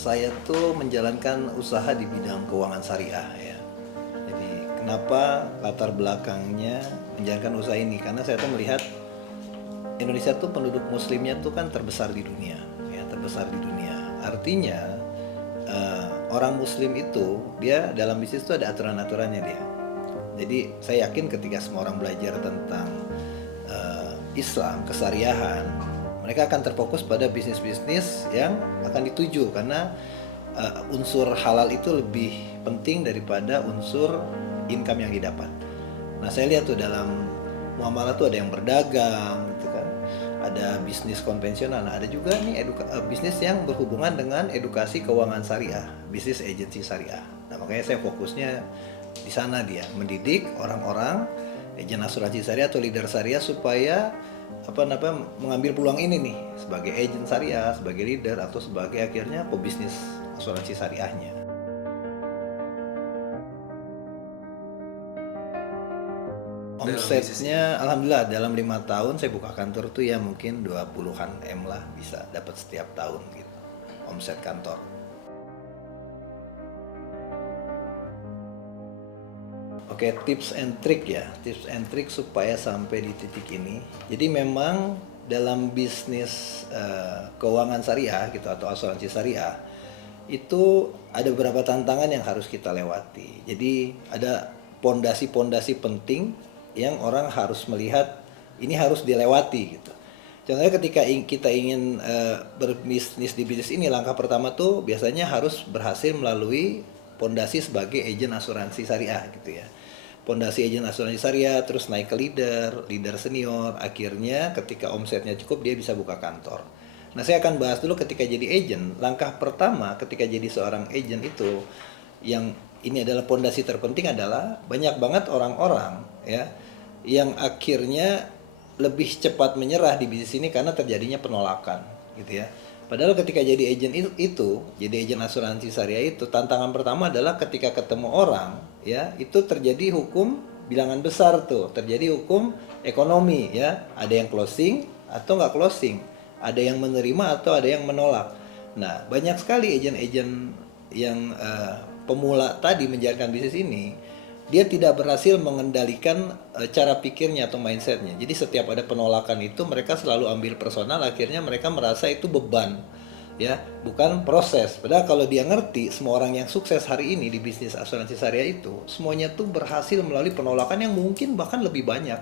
saya tuh menjalankan usaha di bidang keuangan syariah ya. Jadi kenapa latar belakangnya menjalankan usaha ini? Karena saya tuh melihat Indonesia tuh penduduk muslimnya tuh kan terbesar di dunia, ya terbesar di dunia. Artinya orang muslim itu dia dalam bisnis tuh ada aturan-aturannya dia. Jadi saya yakin ketika semua orang belajar tentang Islam, kesariahan, mereka akan terfokus pada bisnis-bisnis yang akan dituju karena unsur halal itu lebih penting daripada unsur income yang didapat. Nah, saya lihat tuh dalam muamalah tuh ada yang berdagang gitu kan. Ada bisnis konvensional, nah ada juga nih bisnis yang berhubungan dengan edukasi keuangan syariah, bisnis agency syariah. Nah, makanya saya fokusnya di sana dia mendidik orang-orang agen asuransi syariah atau leader syariah supaya mengambil peluang ini nih sebagai agen syariah, sebagai leader atau sebagai akhirnya pebisnis asuransi syariahnya. Omsetnya alhamdulillah dalam 5 tahun saya buka kantor tuh ya mungkin 20-an M lah bisa dapat setiap tahun gitu omset kantor. Oke, tips and trick ya, tips and trick supaya sampai di titik ini. Jadi memang dalam bisnis keuangan syariah gitu atau asuransi syariah itu ada beberapa tantangan yang harus kita lewati. Jadi ada pondasi-pondasi penting yang orang harus melihat ini harus dilewati gitu. Contohnya ketika kita ingin berbisnis di bisnis ini, langkah pertama tuh biasanya harus berhasil melalui pondasi sebagai agen asuransi syariah gitu ya. Pondasi agen asuransi syariah, terus naik ke leader senior, akhirnya ketika omsetnya cukup dia bisa buka kantor. Nah, saya akan bahas dulu ketika jadi agen. Langkah pertama ketika jadi seorang agen itu yang ini adalah pondasi terpenting adalah banyak banget orang-orang ya yang akhirnya lebih cepat menyerah di bisnis ini karena terjadinya penolakan gitu ya. Padahal ketika jadi agen itu, jadi agen asuransi syariah itu tantangan pertama adalah ketika ketemu orang ya, itu terjadi hukum bilangan besar tuh, terjadi hukum ekonomi ya, ada yang closing atau nggak closing, ada yang menerima atau ada yang menolak. Nah, banyak sekali agen-agen yang pemula tadi menjalankan bisnis ini, dia tidak berhasil mengendalikan cara pikirnya atau mindsetnya. Jadi setiap ada penolakan itu mereka selalu ambil personal, akhirnya mereka merasa itu beban, ya, bukan proses. Padahal kalau dia ngerti, semua orang yang sukses hari ini di bisnis asuransi syariah itu semuanya tuh berhasil melalui penolakan yang mungkin bahkan lebih banyak,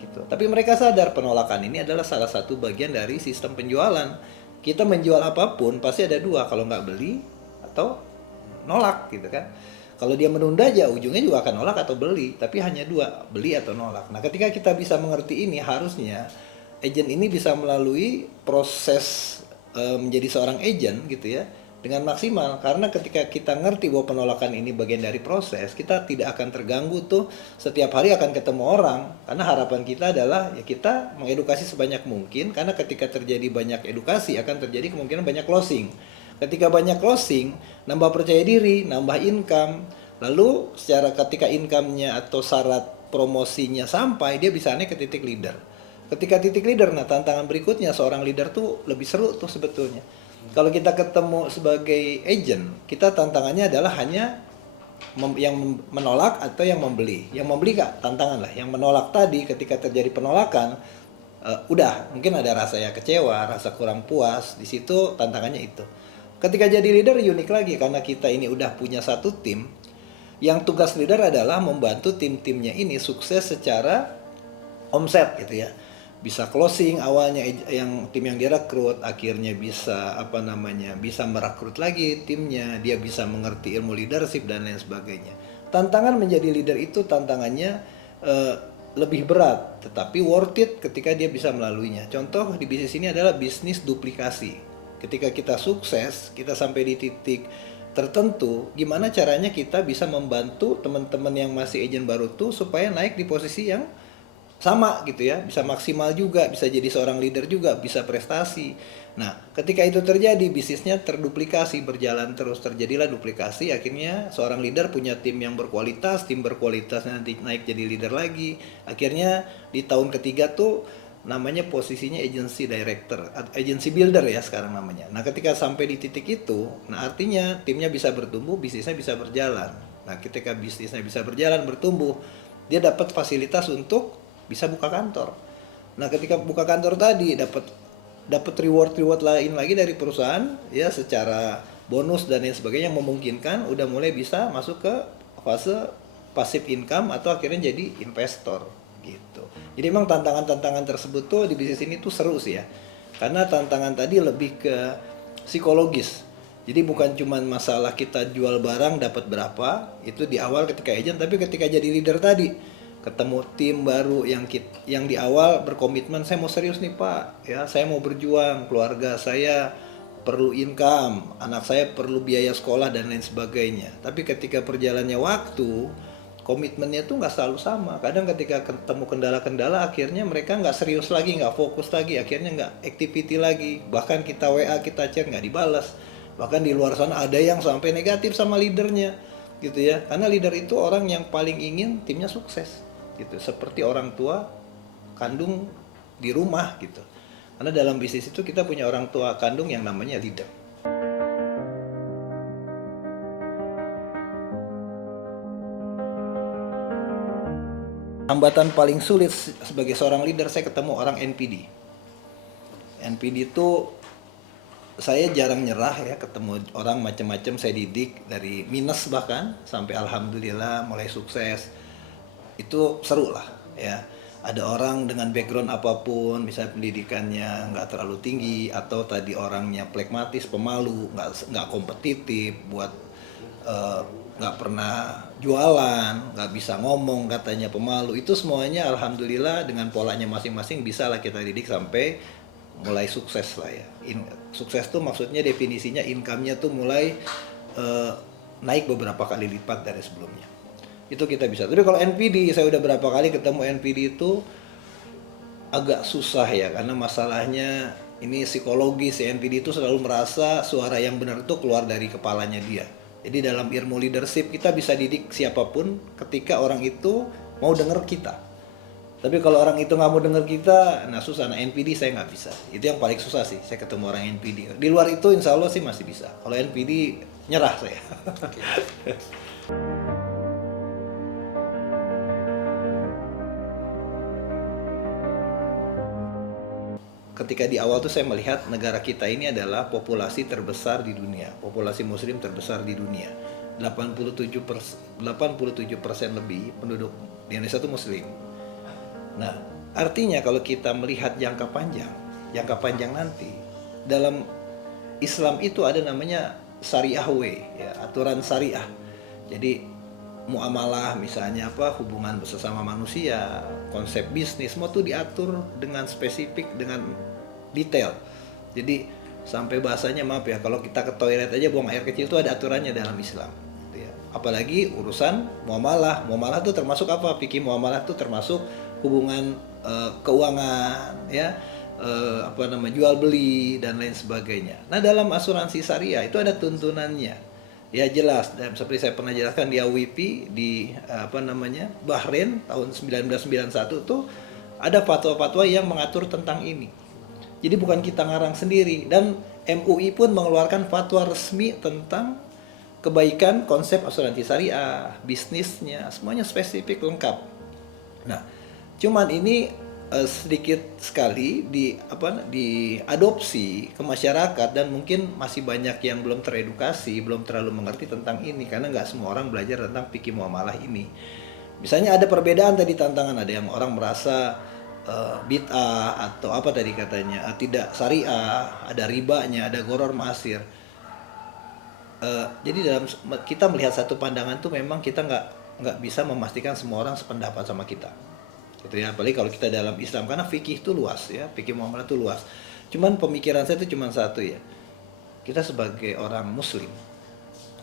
gitu. Tapi mereka sadar penolakan ini adalah salah satu bagian dari sistem penjualan. Kita menjual apapun pasti ada dua, kalau nggak beli atau nolak, gitu kan. Kalau dia menunda aja ujungnya juga akan nolak atau beli, tapi hanya dua, beli atau nolak. Nah, ketika kita bisa mengerti ini, harusnya agen ini bisa melalui proses menjadi seorang agen gitu ya dengan maksimal, karena ketika kita ngerti bahwa penolakan ini bagian dari proses, kita tidak akan terganggu tuh setiap hari akan ketemu orang, karena harapan kita adalah ya kita mengedukasi sebanyak mungkin, karena ketika terjadi banyak edukasi akan terjadi kemungkinan banyak closing. Ketika banyak closing, nambah percaya diri, nambah income. Lalu secara ketika income-nya atau syarat promosinya sampai, dia bisa naik ke titik leader. Ketika titik leader, nah tantangan berikutnya seorang leader tuh lebih seru tuh sebetulnya. Kalau kita ketemu sebagai agent, kita tantangannya adalah hanya yang menolak atau yang membeli. Yang membeli kak tantangan lah. Yang menolak tadi ketika terjadi penolakan, udah mungkin ada rasa ya kecewa, rasa kurang puas. Di situ tantangannya itu. Ketika jadi leader unik lagi karena kita ini udah punya satu tim yang tugas leader adalah membantu tim-timnya ini sukses secara omset gitu ya. Bisa closing awalnya yang tim yang direkrut, akhirnya bisa bisa merekrut lagi timnya, dia bisa mengerti ilmu leadership dan lain sebagainya. Tantangan menjadi leader itu tantangannya lebih berat, tetapi worth it ketika dia bisa melaluinya. Contoh di bisnis ini adalah bisnis duplikasi. Ketika kita sukses, kita sampai di titik tertentu, gimana caranya kita bisa membantu teman-teman yang masih agen baru tuh supaya naik di posisi yang sama gitu ya, bisa maksimal juga, bisa jadi seorang leader juga, bisa prestasi. Nah, ketika itu terjadi, bisnisnya terduplikasi, berjalan terus, terjadilah duplikasi, akhirnya seorang leader punya tim yang berkualitas, tim berkualitas nanti naik jadi leader lagi. Akhirnya di tahun ketiga tuh namanya posisinya agency director, agency builder ya sekarang namanya. Nah ketika sampai di titik itu, nah artinya timnya bisa bertumbuh, bisnisnya bisa berjalan. Nah ketika bisnisnya bisa berjalan, bertumbuh, dia dapat fasilitas untuk bisa buka kantor. Nah ketika buka kantor tadi dapat dapat reward lain lagi dari perusahaan ya, secara bonus dan lain sebagainya, yang memungkinkan udah mulai bisa masuk ke fase passive income atau akhirnya jadi investor gitu. Jadi memang tantangan-tantangan tersebut tuh di bisnis ini tuh seru sih ya, karena tantangan tadi lebih ke psikologis. Jadi bukan cuma masalah kita jual barang dapat berapa itu di awal ketika agent, tapi ketika jadi leader tadi ketemu tim baru yang di awal berkomitmen, saya mau serius nih Pak ya, saya mau berjuang, keluarga saya perlu income, anak saya perlu biaya sekolah dan lain sebagainya. Tapi ketika perjalannya waktu, komitmennya tuh nggak selalu sama. Kadang ketika ketemu kendala-kendala, akhirnya mereka nggak serius lagi, nggak fokus lagi, akhirnya nggak activity lagi. Bahkan kita WA, kita chat nggak dibalas. Bahkan di luar sana ada yang sampai negatif sama leadernya gitu ya, karena leader itu orang yang paling ingin timnya sukses gitu, seperti orang tua kandung di rumah gitu. Karena dalam bisnis itu kita punya orang tua kandung yang namanya leader. Hambatan paling sulit sebagai seorang leader, saya ketemu orang NPD. NPD itu saya jarang nyerah ya, ketemu orang macam-macam, saya didik dari minus bahkan sampai alhamdulillah mulai sukses. Itu seru lah ya. Ada orang dengan background apapun, misalnya pendidikannya nggak terlalu tinggi, atau tadi orangnya pragmatis, pemalu, nggak kompetitif, buat nggak pernah jualan, nggak bisa ngomong, katanya pemalu. Itu semuanya alhamdulillah dengan polanya masing-masing bisa lah kita didik sampai mulai sukses lah ya. Sukses tuh maksudnya definisinya income-nya tuh mulai naik beberapa kali lipat dari sebelumnya. Itu kita bisa. Tapi kalau NPD, saya udah berapa kali ketemu NPD itu agak susah ya, karena masalahnya ini psikologis ya. NPD itu selalu merasa suara yang benar itu keluar dari kepalanya dia. Jadi dalam ilmu leadership kita bisa didik siapapun ketika orang itu mau denger kita. Tapi kalau orang itu nggak mau denger kita, nah susah. Nah NPD saya nggak bisa. Itu yang paling susah sih, saya ketemu orang NPD. Di luar itu insya Allah sih masih bisa. Kalau NPD nyerah saya. Okay. Ketika di awal tuh saya melihat negara kita ini adalah populasi terbesar di dunia, populasi muslim terbesar di dunia. 87% lebih penduduk di Indonesia itu muslim. Nah, artinya kalau kita melihat jangka panjang nanti, dalam Islam itu ada namanya syariah way, ya, aturan syariah. Jadi muamalah misalnya hubungan bersama manusia, konsep bisnis, semua tuh diatur dengan spesifik, dengan detail. Jadi sampai bahasanya, maaf ya, kalau kita ke toilet aja buang air kecil itu ada aturannya dalam Islam gitu ya. Apalagi urusan muamalah tuh termasuk apa? Fikih muamalah tuh termasuk hubungan keuangan ya, jual beli dan lain sebagainya. Nah dalam asuransi syariah itu ada tuntunannya. Ya jelas, dan seperti saya pernah jelaskan di AWP di Bahrain tahun 1991 tuh ada fatwa-fatwa yang mengatur tentang ini. Jadi bukan kita ngarang sendiri, dan MUI pun mengeluarkan fatwa resmi tentang kebaikan konsep asuransi syariah, bisnisnya, semuanya spesifik lengkap. Nah, cuman ini sedikit sekali diadopsi ke masyarakat, dan mungkin masih banyak yang belum teredukasi, belum terlalu mengerti tentang ini, karena nggak semua orang belajar tentang fikih muamalah ini. Misalnya ada perbedaan tadi, tantangan, ada yang orang merasa bid'ah atau apa tadi katanya, tidak syariah, ada ribanya, ada gharar ma'asir. Jadi dalam kita melihat satu pandangan tuh memang kita nggak bisa memastikan semua orang sependapat sama kita. Gitu ya, apalagi kalau kita dalam Islam, karena fikih itu luas ya, fikih muamalah itu luas. Cuman pemikiran saya itu cuma satu ya, kita sebagai orang muslim,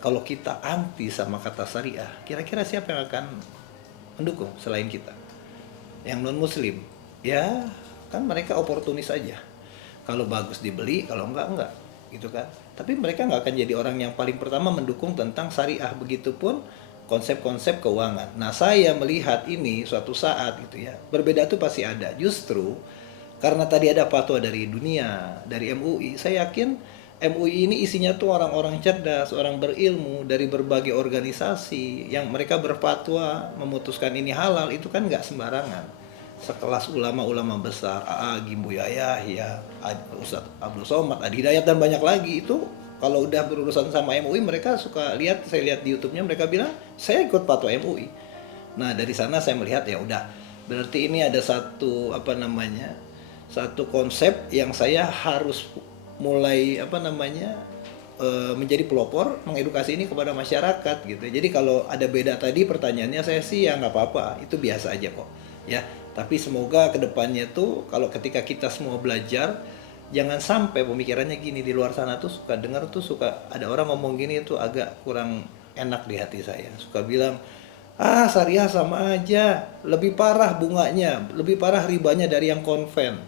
kalau kita anti sama kata syariah, kira-kira siapa yang akan mendukung selain kita? Yang non muslim ya kan, mereka oportunis aja, kalau bagus dibeli, kalau enggak gitu kan. Tapi mereka nggak akan jadi orang yang paling pertama mendukung tentang syariah. Begitupun konsep-konsep keuangan. Nah saya melihat ini suatu saat gitu ya, berbeda tuh pasti ada. Justru Karena tadi ada fatwa dari dunia, dari MUI, saya yakin MUI ini isinya tuh orang-orang cerdas, orang berilmu dari berbagai organisasi yang mereka berfatwa memutuskan ini halal, itu kan nggak sembarangan. Sekelas ulama-ulama besar, AA, Gimbu Yahya, ya, Ustadz Abdul Somad, Adi Hidayat dan banyak lagi itu kalau udah berurusan sama MUI mereka suka lihat, saya lihat di YouTube-nya mereka bilang saya ikut fatwa MUI. Nah dari sana saya melihat ya udah berarti ini ada satu apa namanya satu konsep yang saya harus mulai apa namanya menjadi pelopor mengedukasi ini kepada masyarakat gitu. Jadi kalau ada beda tadi pertanyaannya saya sih ya nggak apa-apa, itu biasa aja kok ya. Tapi semoga kedepannya tuh kalau ketika kita semua belajar jangan sampai pemikirannya gini di luar sana tuh suka dengar tuh suka ada orang ngomong gini tuh agak kurang enak di hati saya. Suka bilang syariah sama aja, lebih parah bunganya, lebih parah ribanya dari yang konven.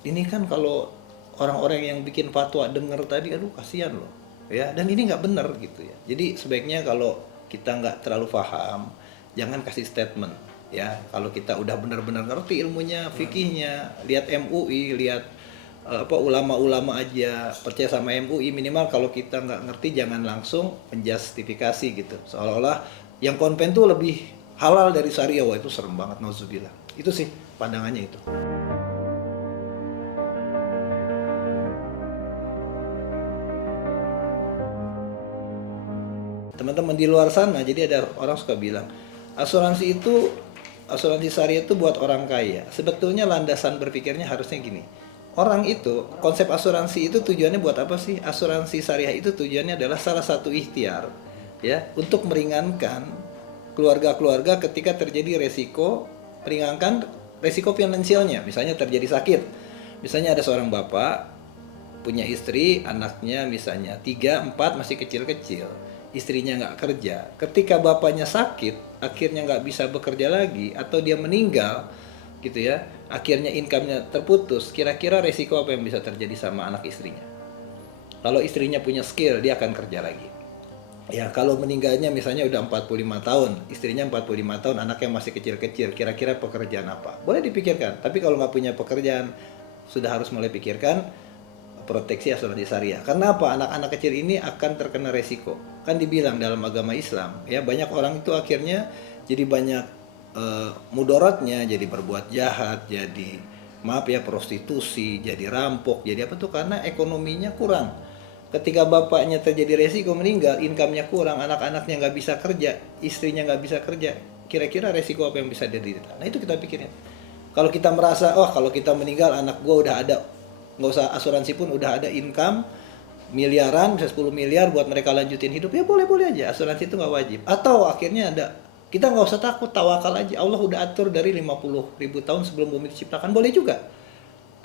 Ini kan kalau orang-orang yang bikin fatwa denger tadi, aduh kasihan loh, ya. Dan ini nggak benar gitu ya. Jadi sebaiknya kalau kita nggak terlalu paham, jangan kasih statement, ya. Kalau kita udah benar-benar ngerti ilmunya, fikihnya, lihat MUI, lihat apa ulama-ulama aja, percaya sama MUI minimal. Kalau kita nggak ngerti, jangan langsung menjustifikasi gitu, seolah-olah yang konven tuh lebih halal dari syariah. Wah itu serem banget, nauzubillah. Itu sih pandangannya itu. Teman-teman di luar sana, jadi ada orang suka bilang asuransi syariah itu buat orang kaya. Sebetulnya landasan berpikirnya harusnya gini, orang itu konsep asuransi itu tujuannya buat apa sih? Asuransi syariah itu tujuannya adalah salah satu ikhtiar ya untuk meringankan keluarga-keluarga ketika terjadi meringankan resiko finansialnya. Misalnya terjadi sakit, misalnya ada seorang bapak punya istri, anaknya misalnya 3, 4 masih kecil-kecil, istrinya nggak kerja. Ketika bapaknya sakit, akhirnya nggak bisa bekerja lagi, atau dia meninggal, gitu ya, akhirnya income-nya terputus, kira-kira resiko apa yang bisa terjadi sama anak istrinya? Kalau istrinya punya skill, dia akan kerja lagi. Ya, kalau meninggalnya misalnya udah 45 tahun, istrinya 45 tahun, anaknya masih kecil-kecil, kira-kira pekerjaan apa? Boleh dipikirkan, tapi kalau nggak punya pekerjaan, sudah harus mulai pikirkan proteksi asuransi syariah. Karena apa? Anak-anak kecil ini akan terkena resiko. Kan dibilang dalam agama Islam, ya banyak orang itu akhirnya jadi banyak mudaratnya, jadi berbuat jahat, jadi maaf ya prostitusi, jadi rampok, jadi apa tuh karena ekonominya kurang. Ketika bapaknya terjadi resiko meninggal, income-nya kurang, anak-anaknya nggak bisa kerja, istrinya nggak bisa kerja, kira-kira resiko apa yang bisa diderita? Nah itu kita pikirin. Kalau kita merasa, oh kalau kita meninggal anak gue udah ada, nggak usah asuransi pun udah ada income miliaran, bisa 10 miliar buat mereka lanjutin hidup, ya boleh-boleh aja, asuransi itu nggak wajib. Atau akhirnya ada, kita nggak usah takut, tawakal aja, Allah udah atur dari 50.000 tahun sebelum bumi diciptakan, boleh juga.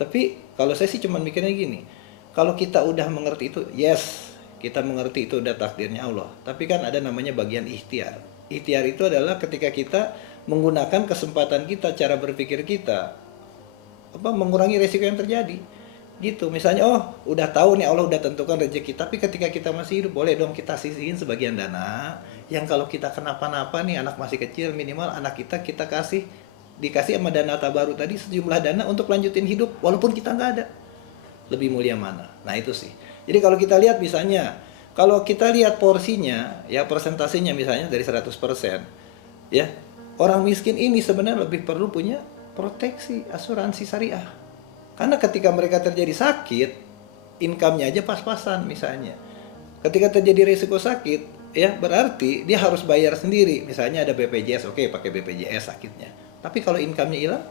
Tapi kalau saya sih cuma mikirnya gini, kalau kita udah mengerti itu, yes, kita mengerti itu udah takdirnya Allah. Tapi kan ada namanya bagian ikhtiar. Ikhtiar itu adalah ketika kita menggunakan kesempatan kita, cara berpikir kita, mengurangi resiko yang terjadi. Gitu, misalnya, oh udah tahu nih Allah udah tentukan rezeki, tapi ketika kita masih hidup, boleh dong kita sisihin sebagian dana, yang kalau kita kenapa-napa nih, anak masih kecil, minimal anak kita dikasih sama dana tabaru tadi sejumlah dana untuk lanjutin hidup, walaupun kita nggak ada. Lebih mulia mana? Nah itu sih. Jadi kalau kita lihat misalnya, kalau kita lihat porsinya, ya persentasenya misalnya dari 100%, ya orang miskin ini sebenarnya lebih perlu punya proteksi asuransi syariah. Karena ketika mereka terjadi sakit, income-nya aja pas-pasan misalnya. Ketika terjadi risiko sakit, ya berarti dia harus bayar sendiri. Misalnya ada BPJS, oke pakai BPJS sakitnya. Tapi kalau income-nya hilang,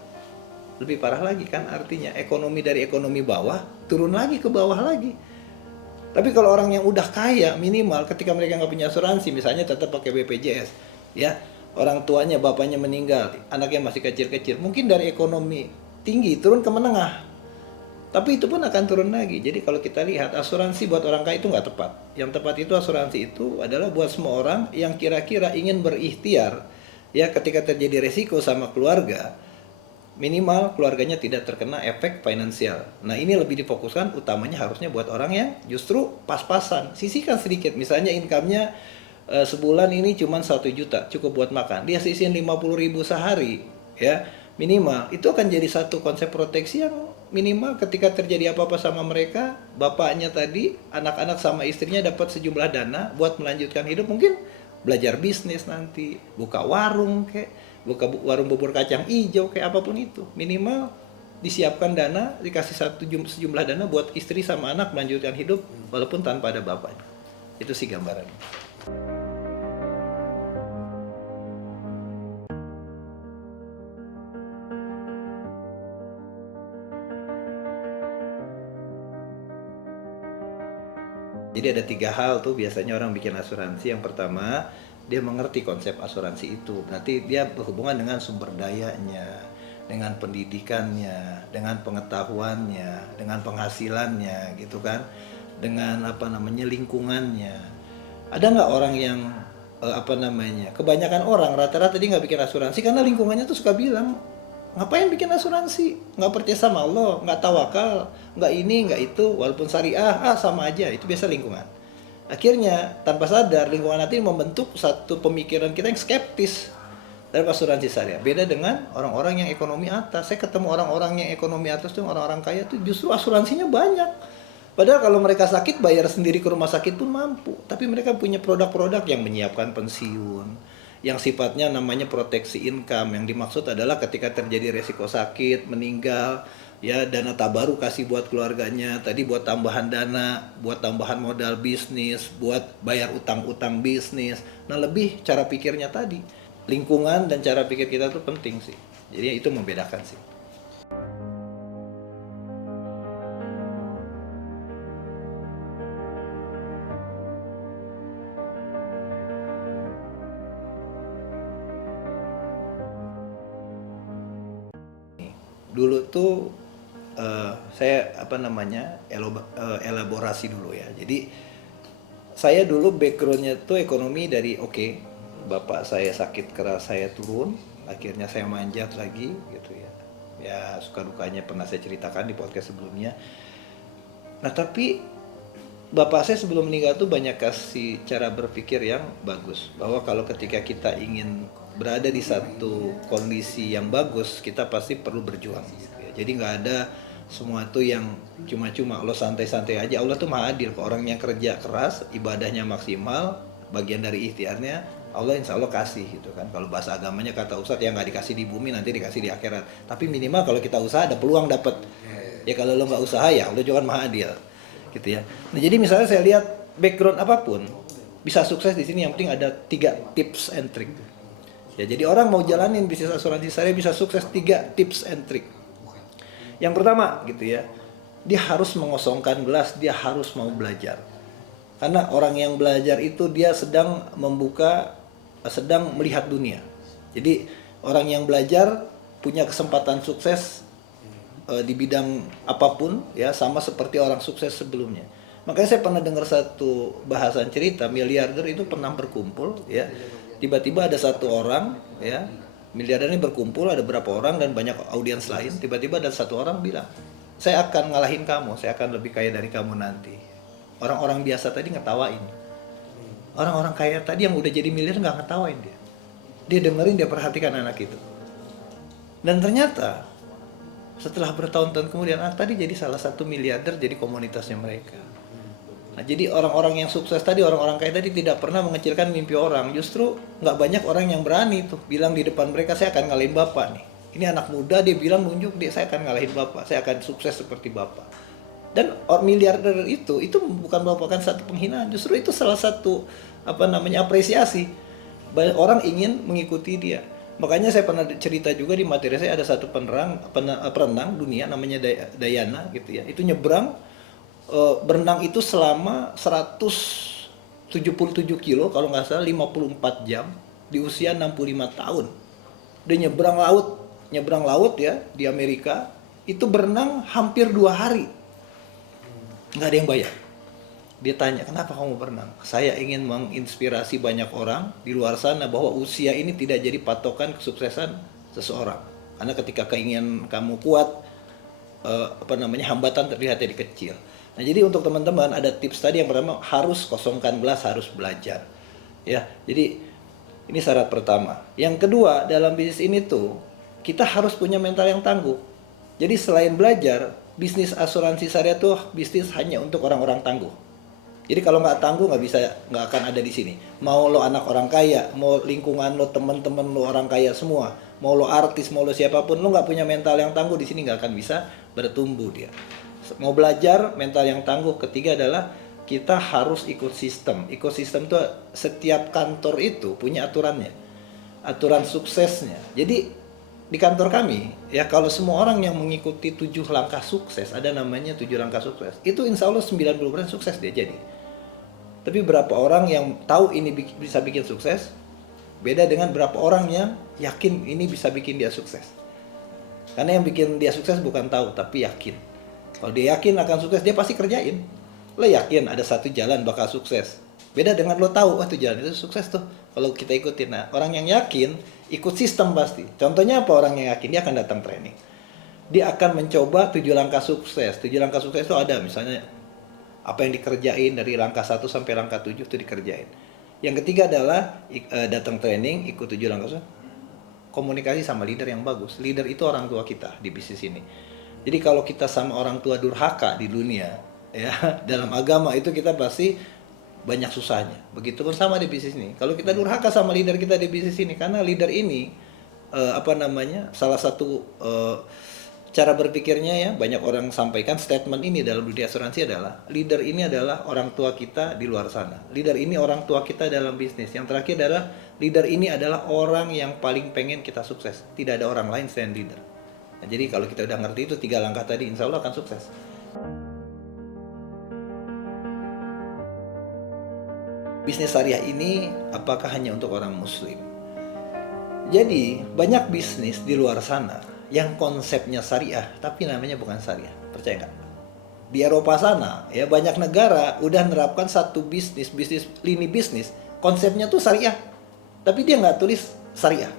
lebih parah lagi kan, artinya ekonomi dari ekonomi bawah turun lagi ke bawah lagi. Tapi kalau orang yang udah kaya, minimal ketika mereka nggak punya asuransi, misalnya tetap pakai BPJS, ya orang tuanya bapaknya meninggal, anaknya masih kecil-kecil, mungkin dari ekonomi tinggi turun ke menengah, tapi itu pun akan turun lagi. Jadi kalau kita lihat asuransi buat orang kaya itu nggak tepat. Yang tepat itu asuransi itu adalah buat semua orang yang kira-kira ingin berikhtiar, ya ketika terjadi resiko sama keluarga, minimal keluarganya tidak terkena efek finansial. Nah ini lebih difokuskan utamanya harusnya buat orang yang justru pas-pasan, sisihkan sedikit. Misalnya income-nya sebulan ini cuma 1 juta, cukup buat makan, dia sisihin 50.000 sehari, ya minimal itu akan jadi satu konsep proteksi yang minimal ketika terjadi apa-apa sama mereka, bapaknya tadi, anak-anak sama istrinya dapat sejumlah dana buat melanjutkan hidup, mungkin belajar bisnis nanti, buka warung kayak, warung bubur kacang hijau kayak apapun itu. Minimal disiapkan dana, dikasih sejumlah dana buat istri sama anak melanjutkan hidup walaupun tanpa ada bapaknya. Itu sih gambarannya. Jadi ada 3 hal tuh biasanya orang bikin asuransi. Yang pertama, dia mengerti konsep asuransi itu. Berarti dia berhubungan dengan sumber dayanya, dengan pendidikannya, dengan pengetahuannya, dengan penghasilannya gitu kan, dengan lingkungannya. Ada nggak orang yang kebanyakan orang rata-rata dia nggak bikin asuransi karena lingkungannya tuh suka bilang, ngapain bikin asuransi, nggak percaya sama Allah, nggak tawakal, nggak ini nggak itu, walaupun syariah sama aja. Itu biasa lingkungan. Akhirnya tanpa sadar lingkungan nanti membentuk satu pemikiran kita yang skeptis terhadap asuransi syariah. Beda dengan orang-orang yang ekonomi atas. Saya ketemu orang-orang yang ekonomi atas tuh, orang-orang kaya tuh justru asuransinya banyak. Padahal kalau mereka sakit bayar sendiri ke rumah sakit pun mampu. Tapi mereka punya produk-produk yang menyiapkan pensiun, yang sifatnya namanya proteksi income. Yang dimaksud adalah ketika terjadi resiko sakit, meninggal, ya dana tabaru kasih buat keluarganya, tadi buat tambahan dana, buat tambahan modal bisnis, buat bayar utang-utang bisnis. Nah, lebih cara pikirnya tadi. Lingkungan dan cara pikir kita tuh penting sih. Jadi itu membedakan sih. Dulu tuh saya elaborasi dulu ya. Jadi saya dulu backgroundnya tuh ekonomi dari bapak saya sakit keras, saya turun, akhirnya saya manjat lagi gitu ya. Ya suka dukanya pernah saya ceritakan di podcast sebelumnya. Nah tapi bapak saya sebelum meninggal tuh banyak kasih cara berpikir yang bagus, bahwa kalau ketika kita ingin berada di satu kondisi yang bagus, kita pasti perlu berjuang gitu ya. Jadi nggak ada semua itu yang cuma-cuma, Allah santai-santai aja. Allah tuh maha adil. Kalau orang yang kerja keras, ibadahnya maksimal, bagian dari ikhtiarnya, Allah insya Allah kasih gitu kan. Kalau bahasa agamanya kata Ustadz, ya nggak dikasih di bumi, nanti dikasih di akhirat. Tapi minimal kalau kita usaha ada peluang dapat. Ya kalau lo nggak usaha ya Allah juga maha adil gitu ya. Nah jadi misalnya saya lihat background apapun bisa sukses di sini, yang penting ada 3 tips and trick. Ya, jadi orang mau jalanin bisnis asuransi syariah bisa sukses 3 tips and trick. Yang pertama gitu ya, dia harus mengosongkan gelas, dia harus mau belajar. Karena orang yang belajar itu dia sedang melihat dunia. Jadi orang yang belajar punya kesempatan sukses di bidang apapun ya, sama seperti orang sukses sebelumnya. Makanya saya pernah dengar satu bahasan cerita, miliarder itu pernah berkumpul ya. Tiba-tiba ada satu orang ya, miliarder ini berkumpul, ada berapa orang dan banyak audiens lain. Tiba-tiba ada satu orang bilang, saya akan ngalahin kamu, saya akan lebih kaya dari kamu nanti. Orang-orang biasa tadi ngetawain. Orang-orang kaya tadi yang udah jadi miliarder nggak ngetawain dia. Dia dengerin, dia perhatikan anak itu. Dan ternyata setelah bertahun-tahun kemudian anak tadi jadi salah satu miliarder, jadi komunitasnya mereka. Nah, jadi orang-orang yang sukses tadi, orang-orang kaya tadi tidak pernah mengecilkan mimpi orang. Justru nggak banyak orang yang berani tuh bilang di depan mereka, saya akan ngalahin bapak nih. Ini anak muda, dia bilang nunjuk dia, saya akan ngalahin bapak, saya akan sukses seperti bapak. Dan miliarder itu bukan merupakan satu penghinaan, justru itu salah satu apresiasi. Banyak orang ingin mengikuti dia. Makanya saya pernah cerita juga di materi saya, ada satu perenang dunia namanya Dayana gitu ya. Itu nyebrang berenang itu selama 177 kilo kalau nggak salah, 54 jam di usia 65 tahun. Dia nyebrang laut ya di Amerika, itu berenang hampir 2 hari. Nggak ada yang bayar. Dia tanya, kenapa kamu berenang? Saya ingin menginspirasi banyak orang di luar sana bahwa usia ini tidak jadi patokan kesuksesan seseorang. Karena ketika keinginan kamu kuat, hambatan terlihat jadi kecil. Nah, jadi untuk teman-teman ada tips tadi. Yang pertama, harus kosongkan gelas, harus belajar. Ya, jadi ini syarat pertama. Yang kedua, dalam bisnis ini tuh kita harus punya mental yang tangguh. Jadi selain belajar, bisnis asuransi syariah tuh bisnis hanya untuk orang-orang tangguh. Jadi kalau nggak tangguh nggak akan ada di sini. Mau lo anak orang kaya, mau lingkungan lo teman-teman lo orang kaya semua, mau lo artis, mau lo siapapun, lo nggak punya mental yang tangguh di sini nggak akan bisa bertumbuh dia. Mau belajar mental yang tangguh. Ketiga adalah kita harus ikut sistem. Ikut sistem tuh setiap kantor itu punya aturannya, aturan suksesnya. Jadi di kantor kami ya, kalau semua orang yang mengikuti 7 langkah sukses, ada namanya 7 langkah sukses, itu insya Allah 90% sukses dia jadi. Tapi berapa orang yang tahu ini bisa bikin sukses, beda dengan berapa orang yang yakin ini bisa bikin dia sukses. Karena yang bikin dia sukses bukan tahu, tapi yakin. Kalau dia yakin akan sukses, dia pasti kerjain. Lo yakin ada satu jalan bakal sukses, beda dengan lo tahu, itu jalan itu sukses tuh kalau kita ikutin. Nah, orang yang yakin ikut sistem pasti. Contohnya apa orang yang yakin? Dia akan datang training. Dia akan mencoba 7 langkah sukses. 7 langkah sukses itu ada misalnya apa yang dikerjain dari langkah 1 sampai langkah 7 itu dikerjain. Yang ketiga adalah datang training, ikut 7 langkah sukses. Komunikasi sama leader yang bagus. Leader itu orang tua kita di bisnis ini. Jadi kalau kita sama orang tua durhaka di dunia, ya, dalam agama itu kita pasti banyak susahnya. Begitupun sama di bisnis ini. Kalau kita durhaka sama leader kita di bisnis ini, karena leader ini salah satu cara berpikirnya ya, banyak orang sampaikan statement ini dalam dunia asuransi adalah leader ini adalah orang tua kita di luar sana. Leader ini orang tua kita dalam bisnis. Yang terakhir adalah leader ini adalah orang yang paling pengen kita sukses. Tidak ada orang lain selain leader. Nah, jadi kalau kita udah ngerti itu 3 langkah tadi, insya Allah akan sukses. Bisnis syariah ini apakah hanya untuk orang muslim? Jadi banyak bisnis di luar sana yang konsepnya syariah tapi namanya bukan syariah. Percaya nggak? Di Eropa sana ya, banyak negara udah nerapkan satu bisnis lini bisnis konsepnya tuh syariah, tapi dia nggak tulis syariah.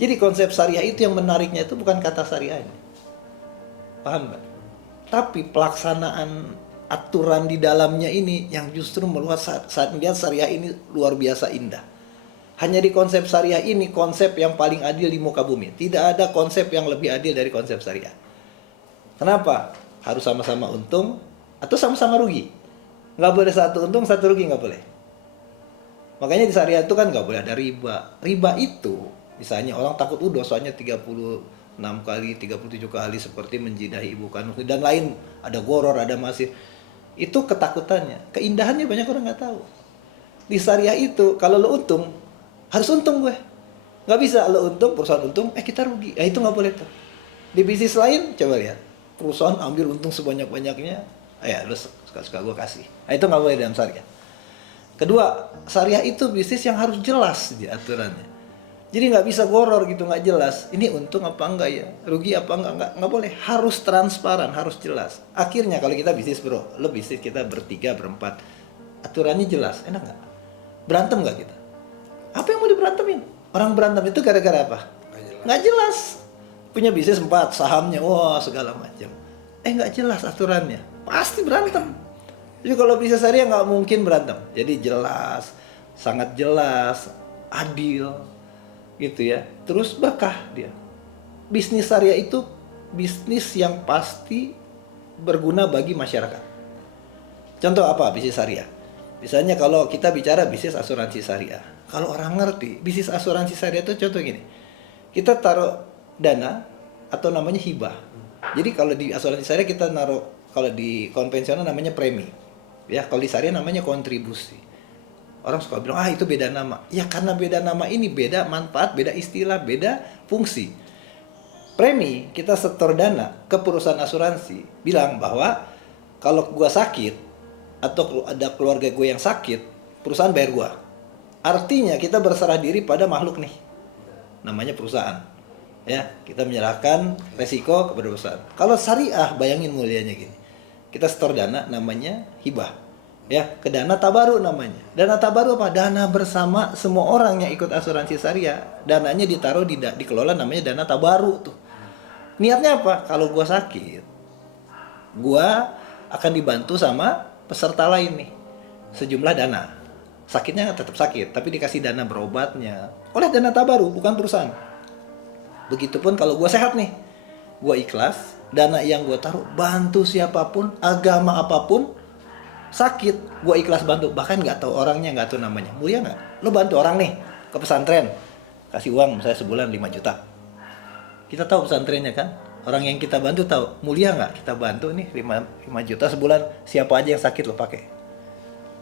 Jadi konsep syariah itu yang menariknya itu bukan kata syariahnya, paham nggak? Tapi pelaksanaan aturan di dalamnya ini yang justru meluas. Saat melihat syariah ini luar biasa indah. Hanya di konsep syariah ini konsep yang paling adil di muka bumi. Tidak ada konsep yang lebih adil dari konsep syariah. Kenapa? Harus sama-sama untung atau sama-sama rugi. Nggak boleh satu untung satu rugi, nggak boleh. Makanya di syariah itu kan nggak boleh ada riba. Riba itu misalnya orang takut dosanya 36 kali, 37 kali seperti menjinahi ibu kandung dan lain, ada goror, ada masir. Itu ketakutannya. Keindahannya banyak orang nggak tahu. Di syariah itu kalau lo untung, harus untung gue. Nggak bisa lo untung, perusahaan untung, kita rugi. Itu nggak boleh tuh. Di bisnis lain, coba lihat. Perusahaan ambil untung sebanyak-banyaknya, lo suka-suka gue kasih. Itu nggak boleh dalam syariah. Kedua, syariah itu bisnis yang harus jelas di aturannya. Jadi nggak bisa goror gitu, nggak jelas. Ini untung apa enggak ya? Rugi apa enggak boleh. Harus transparan, harus jelas. Akhirnya kalau kita bisnis bro, lo bisnis kita bertiga, berempat. Aturannya jelas, enak nggak? Berantem nggak kita? Apa yang mau diberantemin? Orang berantem itu gara-gara apa? Nggak jelas. Punya bisnis 4, sahamnya, wah segala macam. Nggak jelas aturannya. Pasti berantem. Jadi kalau bisnis syariah nggak mungkin berantem. Jadi jelas, sangat jelas, adil. Gitu ya, terus berkah dia. Bisnis syariah itu bisnis yang pasti berguna bagi masyarakat. Contoh apa bisnis syariah? Misalnya kalau kita bicara bisnis asuransi syariah, kalau orang ngerti bisnis asuransi syariah itu contoh gini, kita taruh dana atau namanya hibah. Jadi kalau di asuransi syariah kita naruh, kalau di konvensional namanya premi, ya kalau di syariah namanya kontribusi. Orang suka bilang, itu beda nama. Ya karena beda nama ini, beda manfaat, beda istilah, beda fungsi. Premi, kita setor dana ke perusahaan asuransi, bilang bahwa kalau gua sakit, atau ada keluarga gue yang sakit, perusahaan bayar gua. Artinya kita berserah diri pada makhluk nih, namanya perusahaan. Ya, kita menyerahkan resiko kepada perusahaan. Kalau syariah, bayangin mulianya gini. Kita setor dana, namanya hibah. Ya, ke dana tabaru namanya. Dana tabaru apa? Dana bersama semua orang yang ikut asuransi syariah. Dananya ditaruh dikelola namanya dana tabaru tuh. Niatnya apa? Kalau gua sakit, gua akan dibantu sama peserta lain nih. Sejumlah dana. Sakitnya tetap sakit, tapi dikasih dana berobatnya oleh dana tabaru, bukan perusahaan. Begitupun kalau gue sehat nih, gue ikhlas, dana yang gue taruh bantu siapapun, agama apapun, sakit gue ikhlas bantu, bahkan nggak tahu orangnya, nggak tahu namanya, mulia nggak? Lo bantu orang nih ke pesantren, kasih uang misalnya sebulan 5 juta, kita tahu pesantrennya kan, orang yang kita bantu tahu, mulia nggak kita bantu nih 5 juta sebulan, siapa aja yang sakit lo pakai,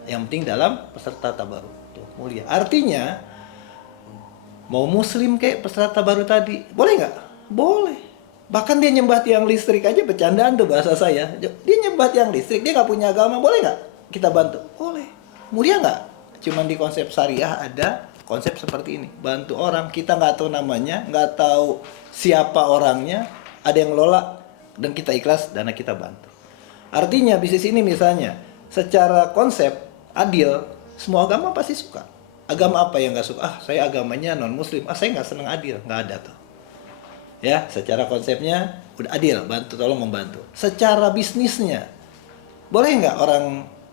yang penting dalam peserta tabaruk tuh mulia. Artinya mau muslim kayak peserta baru tadi, boleh nggak? Boleh. Bahkan dia nyembah tiang listrik aja, bercandaan tuh bahasa saya. Dia nyembah tiang listrik, dia nggak punya agama, boleh nggak kita bantu? Boleh. Mulia nggak? Cuman di konsep syariah ada konsep seperti ini. Bantu orang, kita nggak tahu namanya, nggak tahu siapa orangnya, ada yang lola, dan kita ikhlas, dana kita bantu. Artinya bisnis ini misalnya, secara konsep adil, semua agama pasti suka. Agama apa yang nggak suka? Ah, saya agamanya non muslim, ah saya nggak senang adil, nggak ada tuh. Ya, secara konsepnya udah adil, bantu, tolong membantu. Secara bisnisnya, boleh nggak orang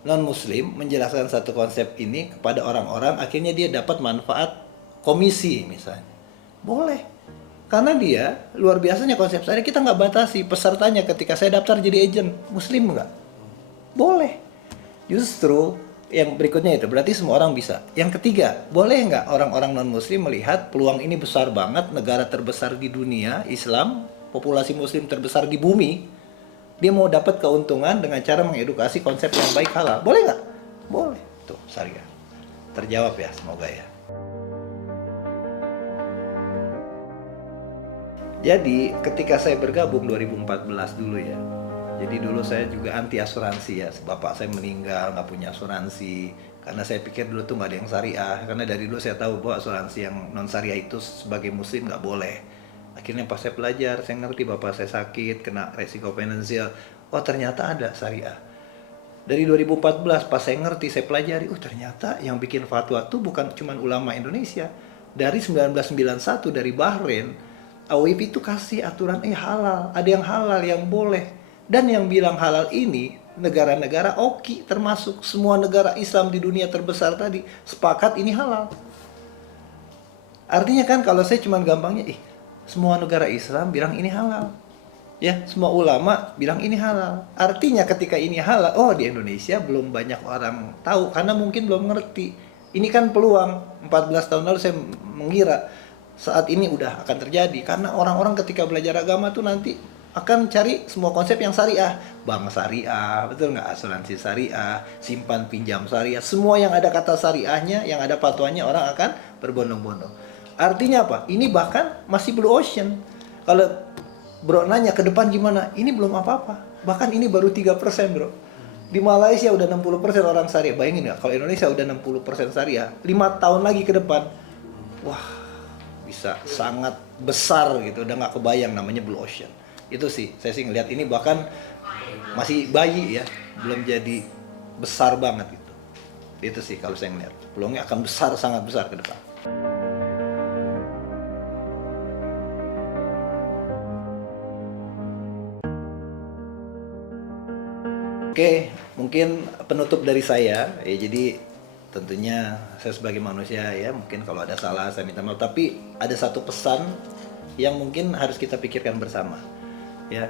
non muslim menjelaskan satu konsep ini kepada orang-orang, akhirnya dia dapat manfaat komisi misalnya? Boleh, karena dia luar biasanya konsep saya, kita nggak batasi pesertanya. Ketika saya daftar jadi agent muslim nggak? Boleh. Justru yang berikutnya itu berarti semua orang bisa. Yang ketiga, boleh nggak orang-orang non muslim melihat peluang ini besar banget, negara terbesar di dunia Islam, populasi muslim terbesar di bumi, dia mau dapat keuntungan dengan cara mengedukasi konsep yang baik halal, boleh nggak? Boleh. Tuh syariah terjawab ya, semoga ya. Jadi ketika saya bergabung 2014 dulu ya, jadi dulu saya juga anti asuransi ya. Bapak saya meninggal nggak punya asuransi, karena saya pikir dulu tuh nggak ada yang syariah. Karena dari dulu saya tahu bahwa asuransi yang non syariah itu sebagai muslim nggak boleh. Akhirnya pas saya belajar, saya ngerti bapak saya sakit, kena resiko finansial. Oh ternyata ada syariah. Dari 2014 pas saya ngerti, saya pelajari, ternyata yang bikin fatwa tuh bukan cuma ulama Indonesia. Dari 1991 dari Bahrain, AWIP itu kasih aturan halal, ada yang halal yang boleh. Dan yang bilang halal ini negara-negara oki, termasuk semua negara Islam di dunia terbesar tadi sepakat ini halal. Artinya kan kalau saya cuma gampangnya, semua negara Islam bilang ini halal, ya semua ulama bilang ini halal. Artinya ketika ini halal, di Indonesia belum banyak orang tahu karena mungkin belum ngerti. Ini kan peluang. 14 tahun lalu saya mengira saat ini udah akan terjadi, karena orang-orang ketika belajar agama tuh nanti akan cari semua konsep yang syariah, bank syariah, betul nggak, asuransi syariah, simpan pinjam syariah, semua yang ada kata syariahnya, yang ada fatwanya, orang akan berbondong-bondong. Artinya apa? Ini bahkan masih blue ocean. Kalau bro nanya ke depan gimana, ini belum apa-apa, bahkan ini baru 3% bro. Di Malaysia udah 60% orang syariah. Bayangin nggak, kalau Indonesia udah 60% syariah, 5 tahun lagi ke depan, wah bisa sangat besar gitu, udah nggak kebayang, namanya blue ocean. Itu sih, saya sih ngelihat ini bahkan masih bayi ya, belum jadi besar banget gitu. Itu sih kalau saya ngelihat, peluangnya akan besar, sangat besar ke depan. Oke, mungkin penutup dari saya ya, jadi tentunya saya sebagai manusia ya, mungkin kalau ada salah saya minta maaf, tapi ada satu pesan yang mungkin harus kita pikirkan bersama. Ya,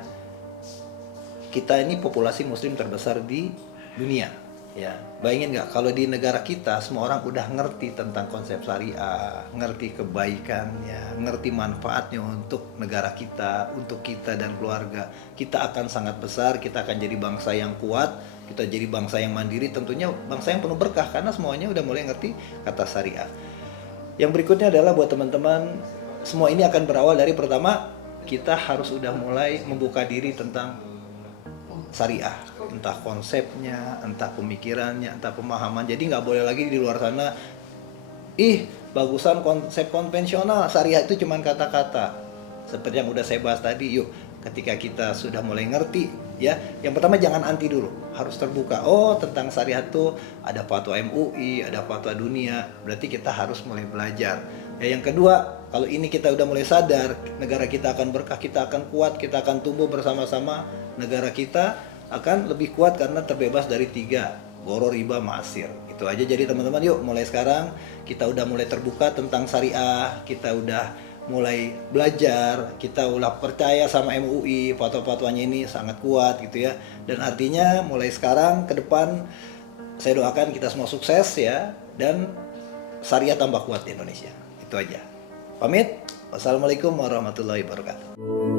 kita ini populasi muslim terbesar di dunia ya. Bayangin nggak kalau di negara kita semua orang udah ngerti tentang konsep syariah, ngerti kebaikannya, ngerti manfaatnya untuk negara kita, untuk kita dan keluarga, kita akan sangat besar, kita akan jadi bangsa yang kuat, kita jadi bangsa yang mandiri, tentunya bangsa yang penuh berkah karena semuanya udah mulai ngerti kata syariah. Yang berikutnya adalah buat teman-teman, semua ini akan berawal dari pertama, kita harus udah mulai membuka diri tentang syariah, entah konsepnya, entah pemikirannya, entah pemahaman. Jadi nggak boleh lagi di luar sana, bagusan konsep konvensional, syariah itu cuma kata-kata. Seperti yang udah saya bahas tadi, yuk ketika kita sudah mulai ngerti ya, yang pertama jangan anti dulu, harus terbuka. Tentang syariah tuh ada fatwa MUI, ada fatwa dunia, berarti kita harus mulai belajar. Ya, yang kedua, kalau ini kita udah mulai sadar, negara kita akan berkah, kita akan kuat, kita akan tumbuh bersama-sama, negara kita akan lebih kuat karena terbebas dari 3, goro, riba, ma'asir. Itu aja. Jadi teman-teman, yuk mulai sekarang kita udah mulai terbuka tentang syariah, kita udah mulai belajar, kita ulah percaya sama MUI, fatwa-fatwanya ini sangat kuat gitu ya. Dan artinya mulai sekarang ke depan saya doakan kita semua sukses ya, dan syariah tambah kuat di Indonesia. Itu aja. Pamit. Wassalamualaikum warahmatullahi wabarakatuh.